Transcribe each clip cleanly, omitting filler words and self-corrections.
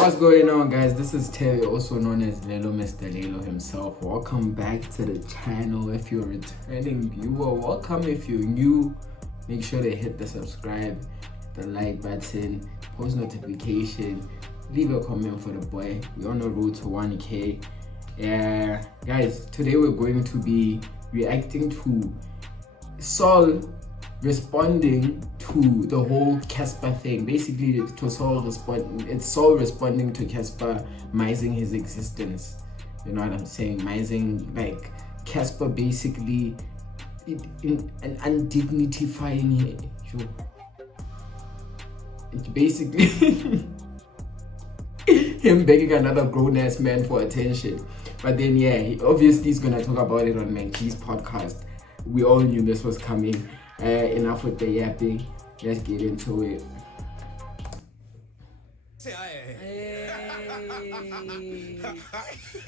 What's going on, guys? This is Terry, also known as Lelo, Mr. Lelo himself. Welcome back to the channel. If you're a returning viewer, welcome. If you're new, make sure to hit the subscribe, the like button, post notification, leave a comment for the boy. We're on the road to 1K. Yeah, guys, today we're going to be reacting to Saul responding to the whole Casper thing. Basically, to Saul responding to Casper mising his existence. You know what I'm saying? Mising, like Casper basically and undignifying it. It's basically him begging another grown-ass man for attention. But then he obviously is gonna talk about it on Mankey's podcast. We all knew this was coming. Enough with the yapping. Let's get into it.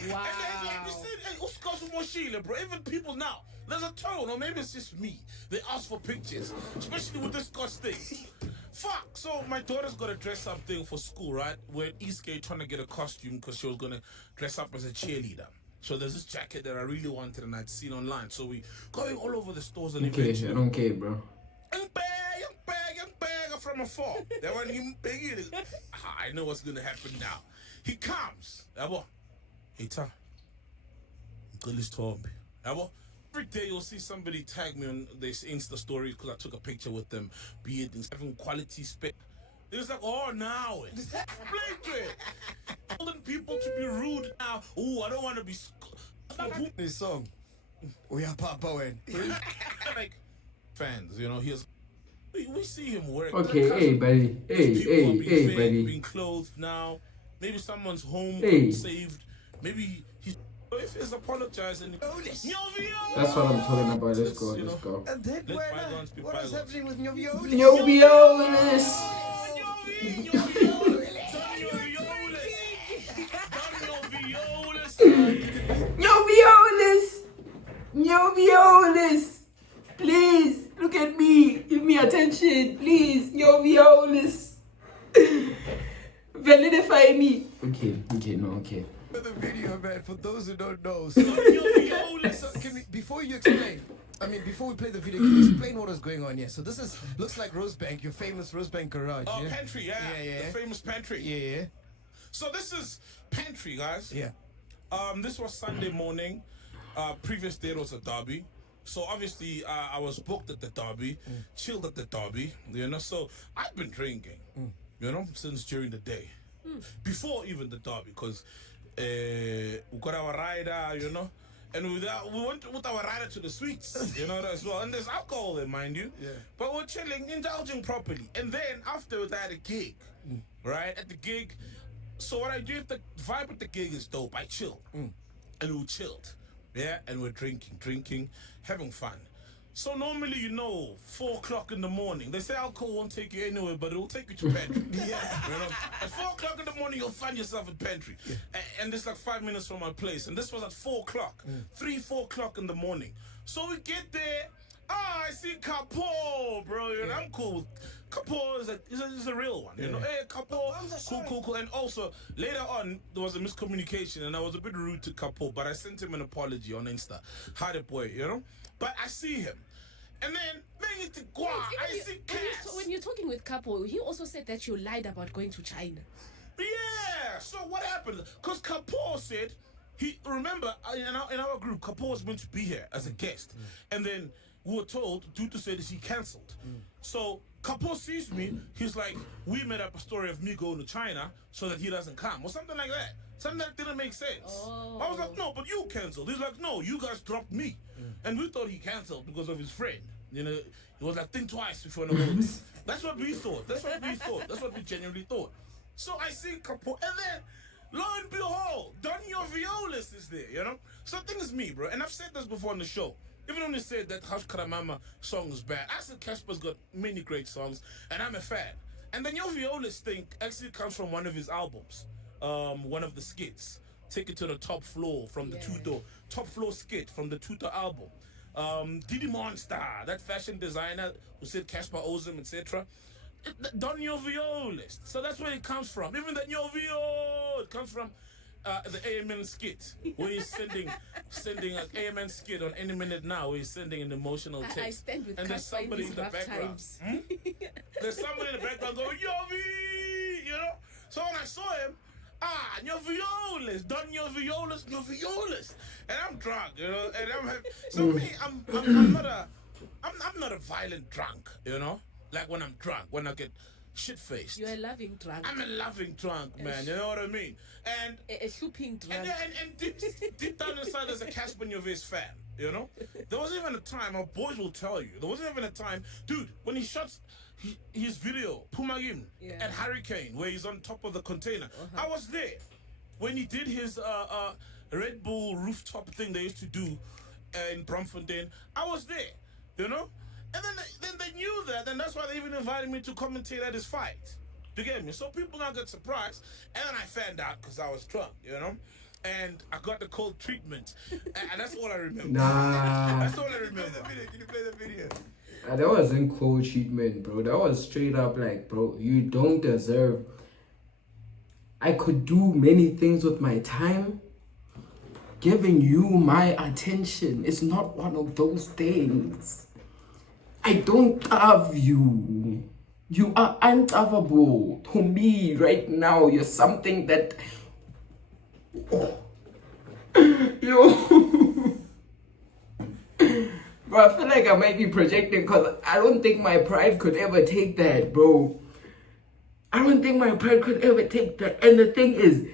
Wow. Bro. Even people now, there's a tone, or maybe it's just me. They ask for pictures, especially with this Scotch thing. Fuck. So my daughter's got to dress up thing for school, right? We're at Eastgate trying to get a costume because she was gonna dress up as a cheerleader. So there's this jacket that I really wanted and I'd seen online. So we going all over the stores and eventually. I don't care, bro. Young bag from afar. That one you big. I know what's gonna happen now. He comes. Hey Tom. Good list Tom. Every day you'll see somebody tag me on this Insta stories because I took a picture with them, be it having quality spec. It's like, oh, now it's explain to it. Telling people to be rude now. Oh, I don't want to be. This song, we are Papa when like fans, you know, we see him work. Okay, hey, buddy. Hey, buddy. Being clothed now. Maybe someone's home saved. Maybe he's. If he's apologizing, Nyoviolis. That's what I'm talking about. Let's go. And then what is happening with Nyoviolis? Nyoviolis. Nyoviolis. Please look at me. Give me attention, please. Nyoviolis. Validify me. Okay. The video, man, for those who don't know. So can we, before you explain, before we play the video, can you explain what is going on here? So this looks like Rosebank, your famous Rosebank garage. Oh, yeah? Pantry, yeah. The famous pantry. Yeah. So this is pantry, guys. Yeah. This was Sunday morning. Previous day was a derby. So obviously I was booked at the derby, chilled at the derby, you know. So I've been drinking, you know, since during the day. Before even the derby, because we got our rider, you know, and we went with our rider to the suites, you know, as well. And there's alcohol there, mind you. Yeah. But we're chilling, indulging properly. And then afterwards, I had a gig, right? At the gig. So what I do, if the vibe at the gig is dope, I chill. And we chilled, yeah? And we're drinking, having fun. So normally, you know, 4 o'clock in the morning, they say alcohol won't take you anywhere, but it will take you to pantry. Yeah. You know? At 4 o'clock in the morning, you'll find yourself at pantry. Yeah. And it's like 5 minutes from my place. And this was at 4 o'clock, 4 o'clock in the morning. So we get there. I see Capo, bro. You know, I'm cool with Capo. Is a real one, you know. Hey, Capo, cool. And also, later on, there was a miscommunication, and I was a bit rude to Capo, but I sent him an apology on Insta. How the boy, you know. But I see him, and then I see Cass. When you're talking with Capo, he also said that you lied about going to China. Yeah. So what happened? Because Capo said remember in our group, Capo was meant to be here as a guest, and then we were told due to say this he cancelled. So Capo sees me. He's like, we made up a story of me going to China so that he doesn't come, or something like that. Something that didn't make sense. I was like, no, but you cancelled. He's like, no, you guys dropped me. And we thought he cancelled because of his friend. You know, he was like, think twice before you know this. That's what we thought. That's what we genuinely thought. So I see Capo, and then, lo and behold, Nyoviolis is there, you know? So the thing is me, bro, and I've said this before on the show. Even when they said that Hush Karamama song is bad, I said Casper's got many great songs, and I'm a fan. And the Nyoviolis thing actually comes from one of his albums. One of the skits, Take It to the Top Floor from the Tuto, Top Floor skit from the Tuto album. Diddy Monster, that fashion designer who said Casper owes him, etc. Don Nyoviolis. So that's where it comes from. Even the Nyovio, it comes from the AMN skit when he's sending an AMN skit on Any Minute Now. Where he's sending an emotional text. I stand with and there's Casper in somebody in these the rough background. times. There's somebody in the background going Yovi, you know. So when I saw him, Nyoviolis, Don Nyoviolis, and I'm drunk, you know, and I'm not a violent drunk, you know. Like when I'm drunk, when I get shit-faced. You're a loving drunk. I'm a loving drunk, man. You know what I mean? And a looping drunk. and deep down inside, there's a Casper Nyoviolis fan. You know, there wasn't even a time. Our boys will tell you. There wasn't even a time, dude. When he shot his video, Pumagim at Hurricane, where he's on top of the container. I was there when he did his Red Bull rooftop thing they used to do in Bromfontein. I was there. You know. And then they knew that, and that's why they even invited me to commentate at his fight. You get me? So people now get surprised, and then I found out because I was drunk, you know, and I got the cold treatment, and that's all I remember. Nah. That's all I remember. Can you play the video? That wasn't cold treatment, bro. That was straight up like, bro, you don't deserve. I could do many things with my time. Giving you my attention is not one of those things. I don't love you. You are unlovable to me right now. You're something that... Yo. Bro, I feel like I might be projecting because I don't think my pride could ever take that, bro. I don't think my pride could ever take that. And the thing is,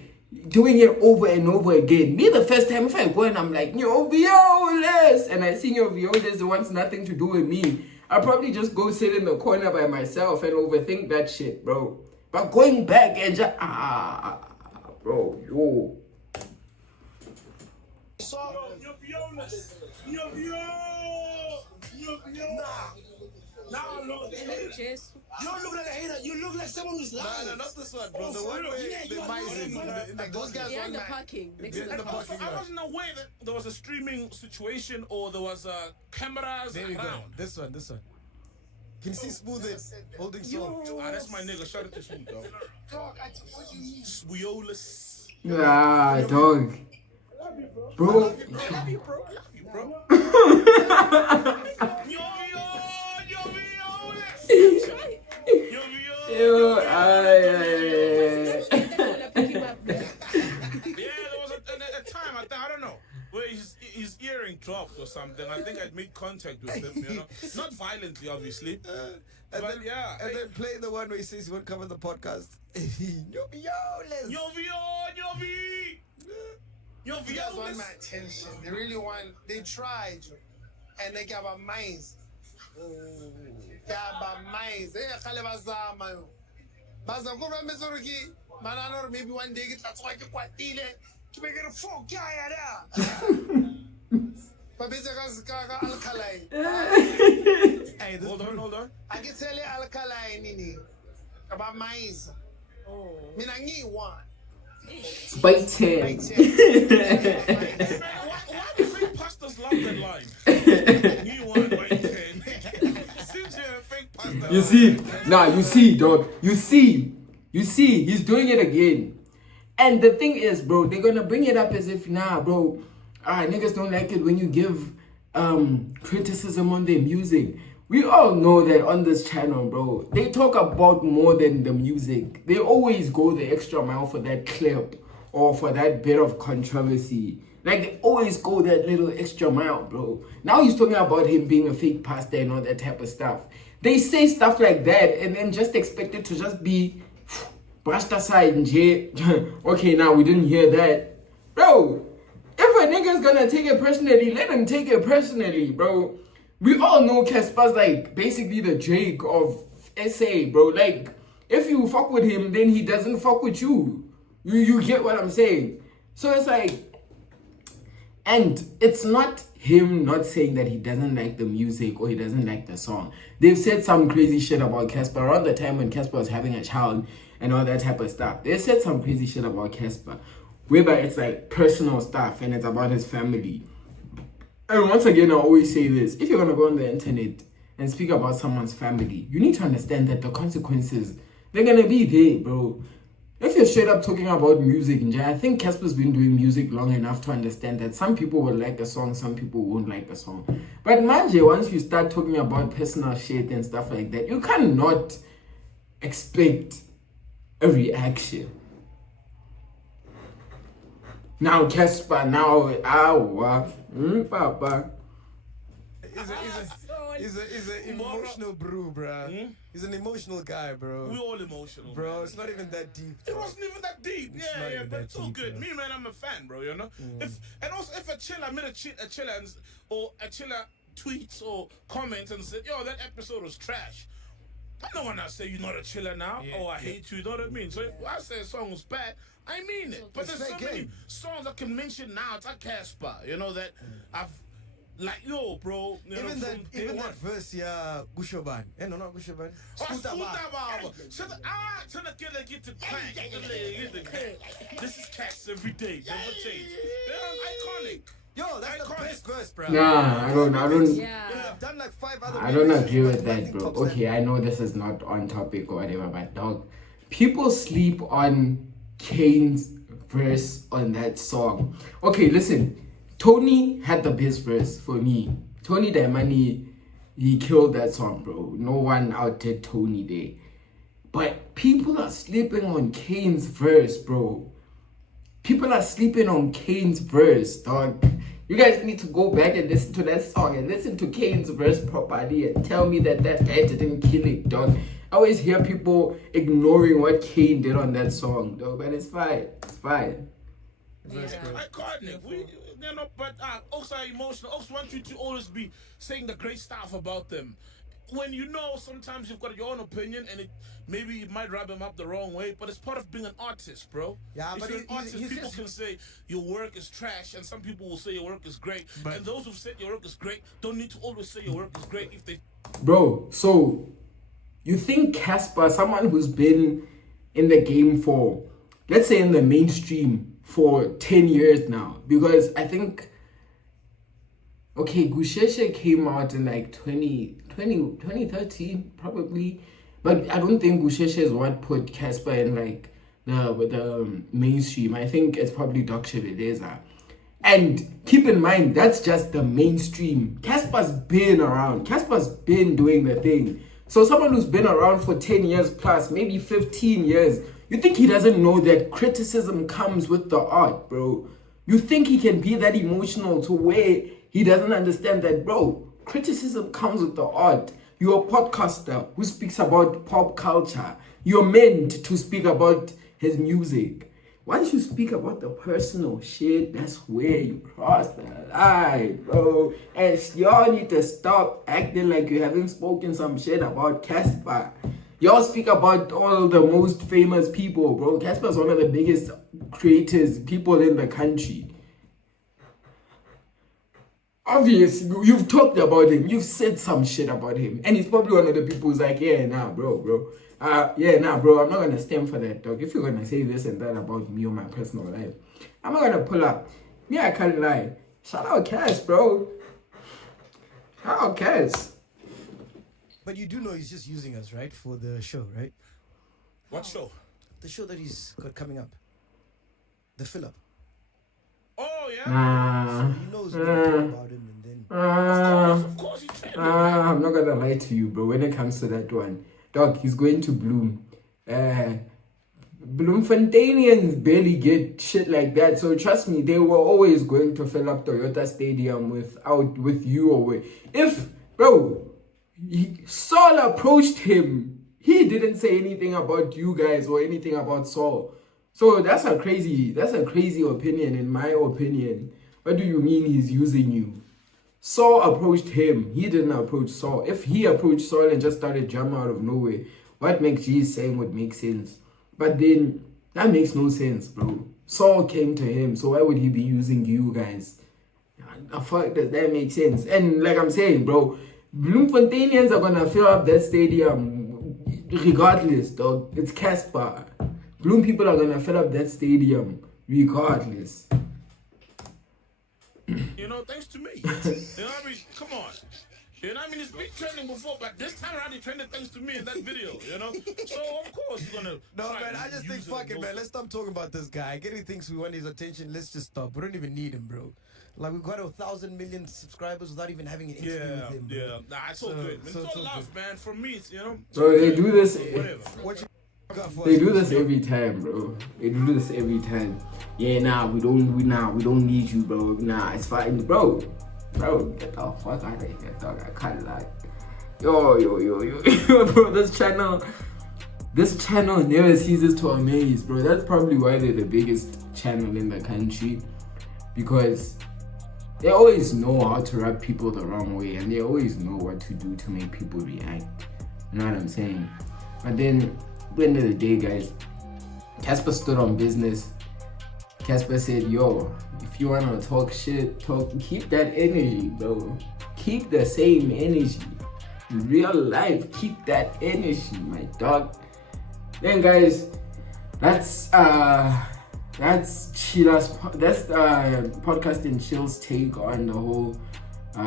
doing it over and over again. Me, the first time, if I go and I'm like, Nyoviolis, and I see Nyoviolis wants nothing to do with me, I'll probably just go sit in the corner by myself and overthink that shit, bro. But going back and just, bro, yo. Nyoviolis. Nah, no, Just you don't look like a hater. You look like someone who's lying. No, not this one, bro. Oh, The for one real? where Yeah, the you are mice lying. those guys yeah, on in the that. parking. Next Yeah, to in the the parking. parking I lot. wasn't aware that there was a streaming situation or there was cameras There we go. around. This one. Can you see Smooth it? Holding song. That's my nigga. Shout out to Smooth, dog. Swiolis. Ah, dog. Bro. Love you, bro. Yo, Pick him up. Yeah, there was a time, I don't know, where his earring dropped or something. I think I made contact with him, you know. Not violently, obviously. And But then, yeah. and then play the one where he says he won't come on the podcast. Nyoviolis. Nyovi! You guys want my Nyoviolis! attention. They really want. They tried, and they got my minds. Got my minds. They khale bazama yo. Bazama ko ba mesoriki. Manana or maybe one day get that's why you kwatile. To make it a fuck yeah da. But basically ka alkaline. Hey, this Hold on. I can tell you alkaline nini. About minds. Mina ngi one. Bite 10. Man, why do fake pastors love that line? You want my 10. Since you're a fake pastor. You see? Nah, you see, dog. You see, he's doing it again. And the thing is, bro, they're gonna bring it up as if, nah, bro, niggas don't like it when you give criticism on their music. We all know that on this channel, bro, they talk about more than the music. They always go the extra mile for that clip or for that bit of controversy. Like, they always go that little extra mile, bro. Now he's talking about him being a fake pastor and all that type of stuff. They say stuff like that and then just expect it to just be brushed aside and okay, now we didn't hear that. Bro, if a nigga's gonna take it personally, let him take it personally, bro. We all know Casper's like basically the Drake of SA, bro. Like, if you fuck with him, then he doesn't fuck with you. You get what I'm saying? So it's like, and it's not him not saying that he doesn't like the music or he doesn't like the song. They've said some crazy shit about Casper around the time when Casper was having a child and all that type of stuff. They said some crazy shit about Casper, whereby it's like personal stuff and it's about his family. And once again, I always say this: if you're gonna go on the internet and speak about someone's family, you need to understand that the consequences, they're gonna be there, bro. If you're straight up talking about music, I think Casper's been doing music long enough to understand that some people will like a song, some people won't like a song. But manje, once you start talking about personal shit and stuff like that, you cannot expect a reaction. Now Casper, now Papa. He's an emotional brew, bruh. He's an emotional guy, bro. We're all emotional, Bro, man. it's not even that deep. It wasn't even that deep. It's Yeah, not yeah, even but that it's all deep, good. bro. Me, man, I'm a fan, bro, you know? If I meet a chiller or a chiller tweets or comments and said, yo, that episode was trash. I don't want to say you're not a chiller now, or I hate you, know what I mean? So if I say a song was bad, I mean it. But there's so many songs I can mention now. It's like Casper, you know, that I've, like, yo, bro. You know, Even that verse, yeah, Gushoban. No, not Gushoban. Scooter Bar. This is Cats every day, never change. They're iconic. Yo, that's the best verse, bro. Nah, I don't. I've done like 5 other I don't remixes, agree with but that, nothing bro. tops Okay, that. I know this is not on topic or whatever, but dog, people sleep on Kane's verse on that song. Okay, listen, Tony had the best verse for me. Tony Diamani, he killed that song, bro. No one outdid Tony there. But people are sleeping on Kane's verse, bro. People are sleeping on Kane's verse, dog. You guys need to go back and listen to that song and listen to Kane's verse properly and tell me that that guy didn't kill it, dog. I always hear people ignoring what Kane did on that song, dog, but it's fine. It's fine. Iconic. You know, but Oaks are emotional. Oaks want you to always be saying the great stuff about them. When you know sometimes you've got your own opinion and maybe it might rub them up the wrong way, but it's part of being an artist, bro. Yeah, if but you're an artist, he's people just- can say your work is trash, and some people will say your work is great. And those who said your work is great don't need to always say your work is great if they. Bro, so you think Casper, someone who's been in the game for, let's say in the mainstream for 10 years now, because I think, okay, Gusheshe came out in like 2013 probably, but I don't think Gusheshe is what put Casper in like the mainstream. I think it's probably Dr. Beleza. And keep in mind, that's just the mainstream. Casper's been around. Casper's been doing the thing. So someone who's been around for 10 years plus, maybe 15 years, you think he doesn't know that criticism comes with the art, bro? You think he can be that emotional to where he doesn't understand that, bro, criticism comes with the art. You're a podcaster who speaks about pop culture. You're meant to speak about his music. Once you speak about the personal shit, that's where you cross the line, bro. And y'all need to stop acting like you haven't spoken some shit about Casper. Y'all speak about all the most famous people, bro. Casper's one of the biggest creators, people in the country. Obviously, you've talked about him. You've said some shit about him. And he's probably one of the people who's like, yeah, nah, bro. I'm not going to stand for that, dog. If you're going to say this and that about me or my personal life, I'm not going to pull up. Me, I can't lie. Shout out Cass, bro. Shout out Cass. But you do know he's just using us, right? For the show, right? What show? The show that he's got coming up. The fill-up. Oh, yeah? Nah. He knows we're gonna talk about him and then... Of course you can. I'm not gonna lie to you, bro. When it comes to that one, dog, he's going to Bloom. Bloemfontenians barely get shit like that. So trust me, they were always going to fill up Toyota Stadium with you or with. If, bro, Saul approached him, he didn't say anything about you guys or anything about Saul. So that's a crazy opinion, in my opinion. What do you mean he's using you? Saul approached him. He didn't approach Saul. If he approached Saul and just started jumping out of nowhere, what makes Jesus saying would make sense? But then, that makes no sense, bro. Saul came to him, so why would he be using you guys? The fuck does that make sense? And like I'm saying, bro, Bloemfontenians are gonna fill up that stadium regardless, dog. It's Casper. Bloom people are gonna fill up that stadium regardless. You know, thanks to me. You know what I mean? Come on. You know what I mean? It's been trending before, but this time around it trended thanks to me in that video, you know? So, of course, you're gonna. No, try man, to I just think, use fuck it, and man. go- Let's stop talking about this guy. Getting thinks we want his attention. Let's just stop. We don't even need him, bro. Like, we've got 1,000 million subscribers without even having an interview Yeah, with him, bro. yeah. Nah, it's all So- good. so It's it's all all love, man. For me, it's, you know. Bro, they do this. Whatever. What you got for They us? do this every time, bro. They do this every time. Yeah, nah, we don't need you, bro. Nah, it's fine, bro. Bro, get the fuck out of here, dog. I can't lie. Yo, bro. This channel never ceases to amaze, bro. That's probably why they're the biggest channel in the country, because they always know how to rub people the wrong way, and they always know what to do to make people react. You know what I'm saying? But then, at the end of the day, guys, Casper stood on business. Casper said, yo, if you wanna talk shit, keep that energy, bro. Keep the same energy. In real life, keep that energy, my dog. Then guys, that's Chilla's podcast and Chill's take on the whole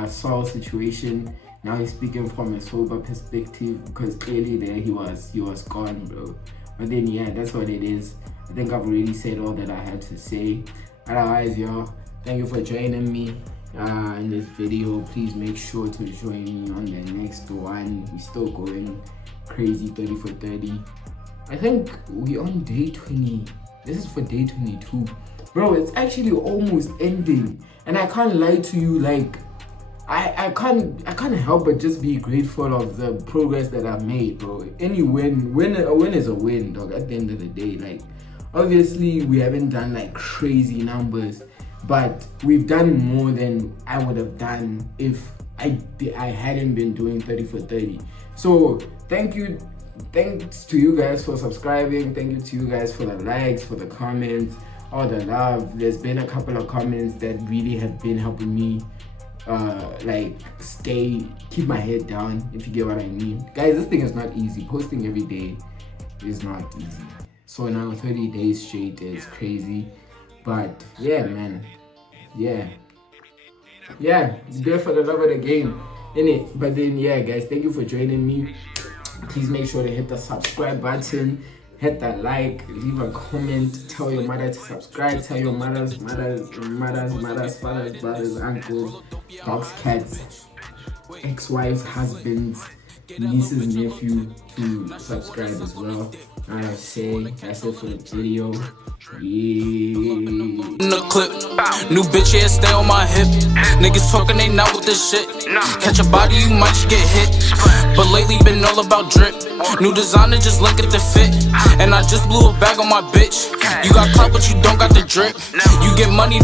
Saul situation. Now he's speaking from a sober perspective, because clearly there he was gone, bro. But then yeah, that's what it is. I think I've already said all that I had to say. Otherwise, y'all, thank you for joining me in this video. Please make sure to join me on the next one. We're still going crazy 30 for 30. I think we're on day 20. This is for day 22. Bro, it's actually almost ending. And I can't lie to you, like, I can't help but just be grateful of the progress that I've made, bro. Any win is a win, dog, at the end of the day. Like, obviously we haven't done like crazy numbers, but we've done more than I would have done if I hadn't been doing 30 for 30. So thanks to you guys for subscribing. Thank you to you guys for the likes, for the comments, all the love. There's been a couple of comments that really have been helping me keep my head down, if you get what I mean. Guys, this thing is not easy. Posting every day is not easy. So now 30 days straight is crazy. But yeah, man. Yeah, it's there for the love of the game, innit? But then yeah, guys, thank you for joining me. Please make sure to hit the subscribe button, hit that like, leave a comment, tell your mother to subscribe, tell your mothers, fathers, brothers, uncles, dogs, cats, ex-wives, husbands, nieces, nephew to subscribe as well. I say that's it for the video. Yeah. In the clip, new bitch, yeah, stay on my hip. Niggas talking, they not with this shit. Catch a body, you might just get hit. But lately been all about drip. New designer, just look at the fit. And I just blew a bag on my bitch. You got clout, but you don't got the drip. You get money.